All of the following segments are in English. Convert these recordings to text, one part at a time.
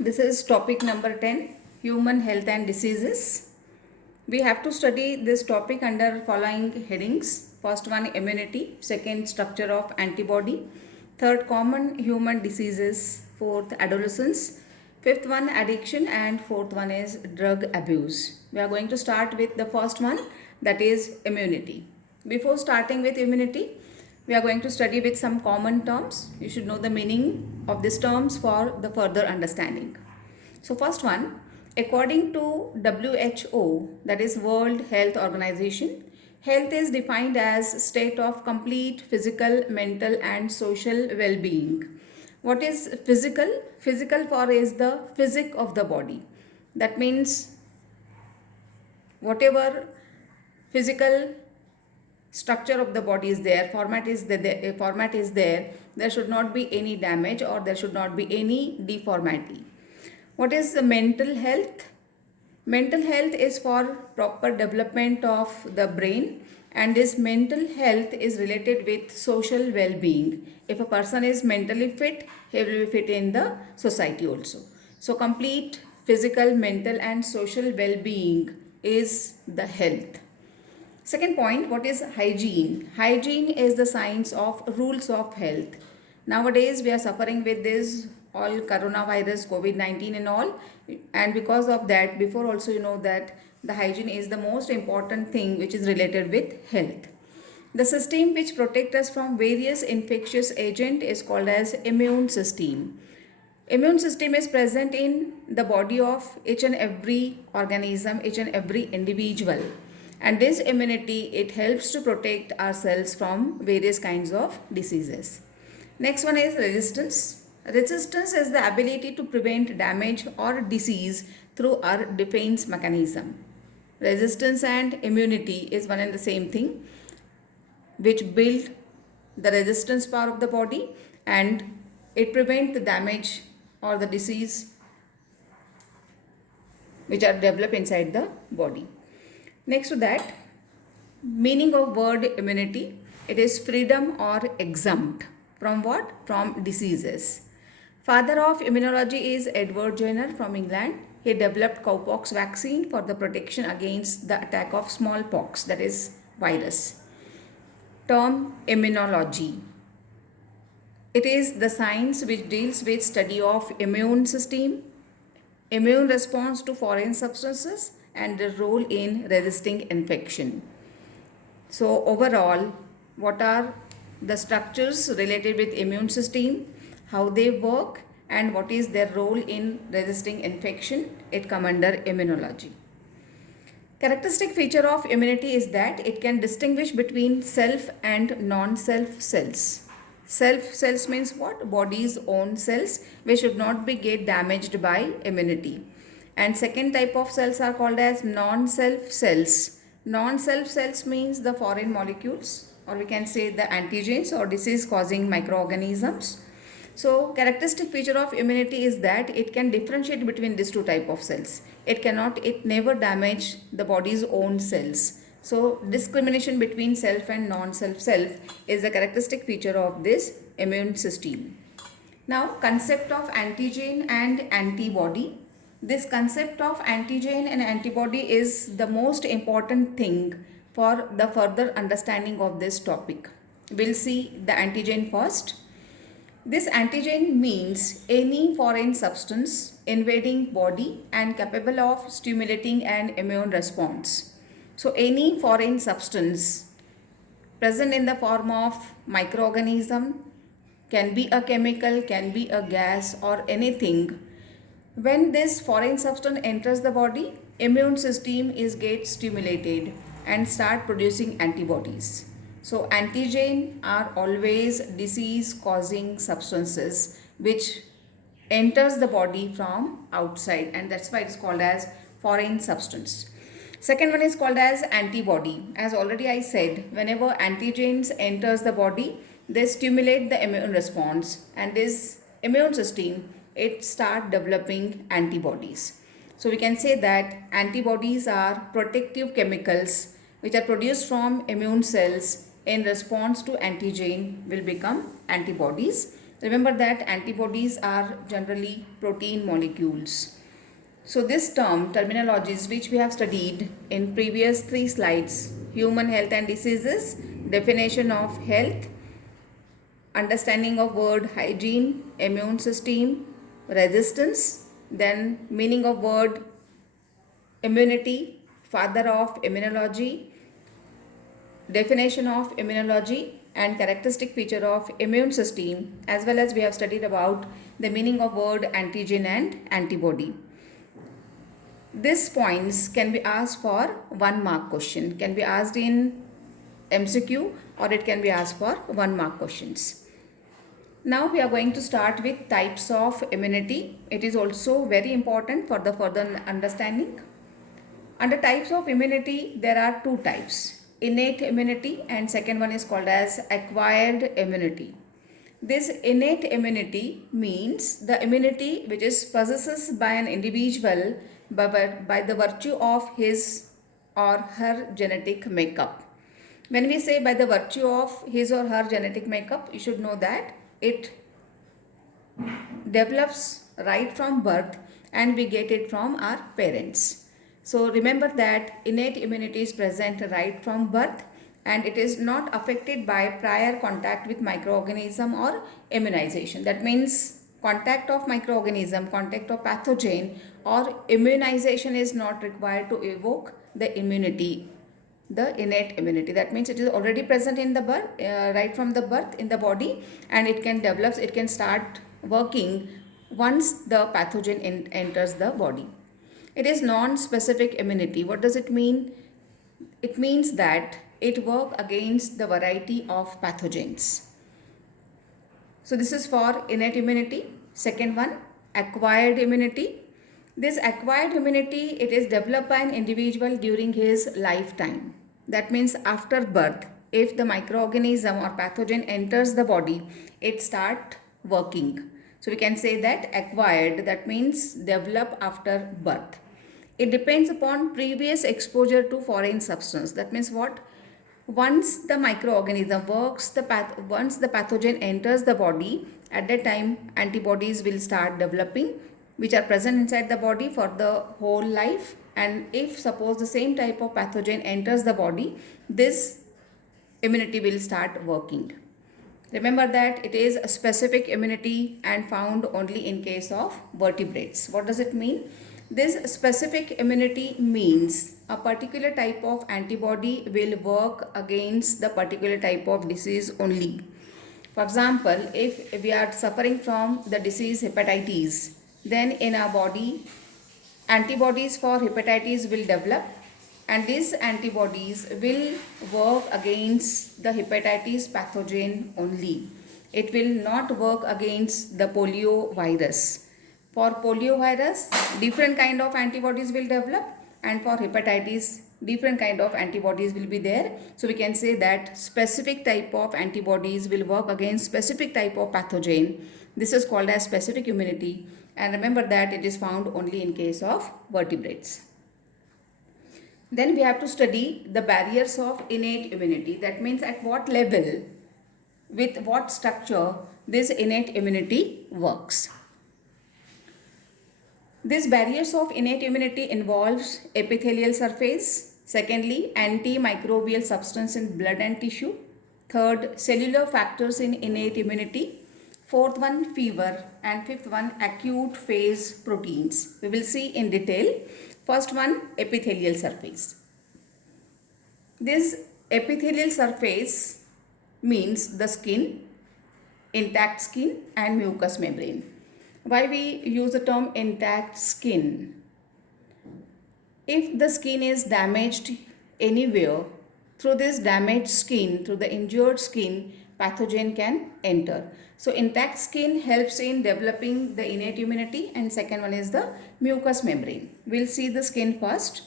This is topic number 10, human health and diseases. We have to study this topic under following headings. First one, immunity. Second, structure of antibody. Third, common human diseases. Fourth, adolescence. Fifth one, addiction. And fourth one is drug abuse. We are going to start with the first one, that is immunity. Before starting with immunity, we are going to study with some common terms. You should know the meaning of these terms for the further understanding. So first one, according to WHO, that is World Health Organization, health is defined as state of complete physical, mental and social well-being. What is physical? Physical for is the physic of the body. That means whatever physical structure of the body is there, format is there should not be any damage or there should not be any deformity. What is the mental health? Mental health is for proper development of the brain, and this mental health is related with social well-being. If a person is mentally fit, he will be fit in the society also. So complete physical, mental and social well-being is the health. Second point, what is hygiene? Hygiene is the science of rules of health. Nowadays we are suffering with this all coronavirus, COVID-19 and all, and because of that, before also you know that the hygiene is the most important thing which is related with health. The system which protects us from various infectious agent is called as immune system. Immune system is present in the body of each and every organism, each and every individual. And this immunity, it helps to protect ourselves from various kinds of diseases. Next one is resistance. Resistance is the ability to prevent damage or disease through our defense mechanism. Resistance and immunity is one and the same thing, which build the resistance power of the body and it prevents the damage or the disease which are developed inside the body. Next to that, meaning of word immunity, it is freedom or exempt from what? From diseases. Father of immunology is Edward Jenner from England. He developed cowpox vaccine for the protection against the attack of smallpox, that is virus. Term immunology. It is the science which deals with study of immune system, immune response to foreign substances and the role in resisting infection. So overall, what are the structures related with immune system, how they work and what is their role in resisting infection, it come under immunology. Characteristic feature of immunity is that it can distinguish between self and non-self cells. Self cells means what? Body's own cells which should not be get damaged by immunity. And second type of cells are called as non-self cells. Non-self cells means the foreign molecules, or we can say the antigens or disease causing microorganisms. So characteristic feature of immunity is that it can differentiate between these two type of cells. It never damage the body's own cells. So discrimination between self and non-self is the characteristic feature of this immune system. Now concept of antigen and antibody. This concept of antigen and antibody is the most important thing for the further understanding of this topic. We'll see the antigen first. This antigen means any foreign substance invading body and capable of stimulating an immune response. So any foreign substance present in the form of microorganism, can be a chemical, can be a gas or anything. When this foreign substance enters the body, immune system is get stimulated and start producing antibodies. So antigen are always disease causing substances which enters the body from outside, and that's why it's called as foreign substance. Second one is called as antibody. As already I said, whenever antigens enters the body, they stimulate the immune response, and this immune system, it start developing antibodies. So we can say that antibodies are protective chemicals which are produced from immune cells in response to antigen will become antibodies, Remember that antibodies are generally protein molecules. So this term, terminologies which we have studied in previous 3 slides, human health and diseases, definition of health, understanding of word hygiene, immune system, resistance, then meaning of word immunity, father of immunology, definition of immunology and characteristic feature of immune system, as well as we have studied about the meaning of word antigen and antibody. These points can be asked for 1 mark question, can be asked in MCQ or it can be asked for 1 mark questions. Now we are going to start with types of immunity. It is also very important for the further understanding. Under types of immunity, there are 2 types, innate immunity and second one is called as acquired immunity. This innate immunity means the immunity which is possessed by an individual by the virtue of his or her genetic makeup. When we say by the virtue of his or her genetic makeup, you should know that it develops right from birth and we get it from our parents. So remember that innate immunity is present right from birth and it is not affected by prior contact with microorganism or immunization. That means contact of microorganism, contact of pathogen or immunization is not required to evoke the immunity, the innate immunity. That means it is already present in the birth, right from the birth in the body and it can develop, it can start working once the pathogen enters the body. It is non-specific immunity. What does it mean? It means that it works against the variety of pathogens. So this is for innate immunity. Second one, acquired immunity. This acquired immunity, it is developed by an individual during his lifetime. That means after birth, if the microorganism or pathogen enters the body, it starts working. So we can say that acquired, that means develop after birth. It depends upon previous exposure to foreign substance. That means what? Once the microorganism works, once the pathogen enters the body, at that time antibodies will start developing which are present inside the body for the whole life. And if suppose the same type of pathogen enters the body, this immunity will start working. Remember that it is a specific immunity and found only in case of vertebrates. What does it mean? This specific immunity means a particular type of antibody will work against the particular type of disease only. For example, if we are suffering from the disease hepatitis, then in our body antibodies for hepatitis will develop and these antibodies will work against the hepatitis pathogen only. It will not work against the polio virus. For polio virus, different kind of antibodies will develop and for hepatitis, different kind of antibodies will be there. So we can say that specific type of antibodies will work against specific type of pathogen. This is called as specific immunity. And remember that it is found only in case of vertebrates. Then we have to study the barriers of innate immunity. That means at what level, with what structure this innate immunity works. These barriers of innate immunity involves epithelial surface. Secondly, antimicrobial substance in blood and tissue. Third, cellular factors in innate immunity. Fourth one, fever. And fifth one, acute phase proteins. We will see in detail. First one, epithelial surface. This epithelial surface means the skin, intact skin and mucous membrane. Why we use the term intact skin? If the skin is damaged anywhere, through this damaged skin, through the injured skin, pathogen can enter. So intact skin helps in developing the innate immunity and second one is the mucous membrane. We'll see the skin first.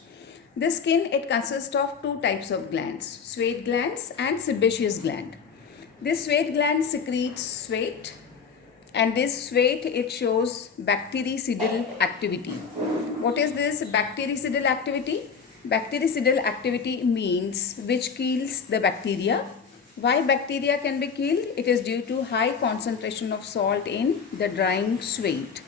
This skin, it consists of 2 types of glands, sweat glands and sebaceous gland. This sweat gland secretes sweat and this sweat, it shows bactericidal activity. What is this bactericidal activity? Bactericidal activity means which kills the bacteria Why bacteria can be killed? It is due to high concentration of salt in the drying sweet.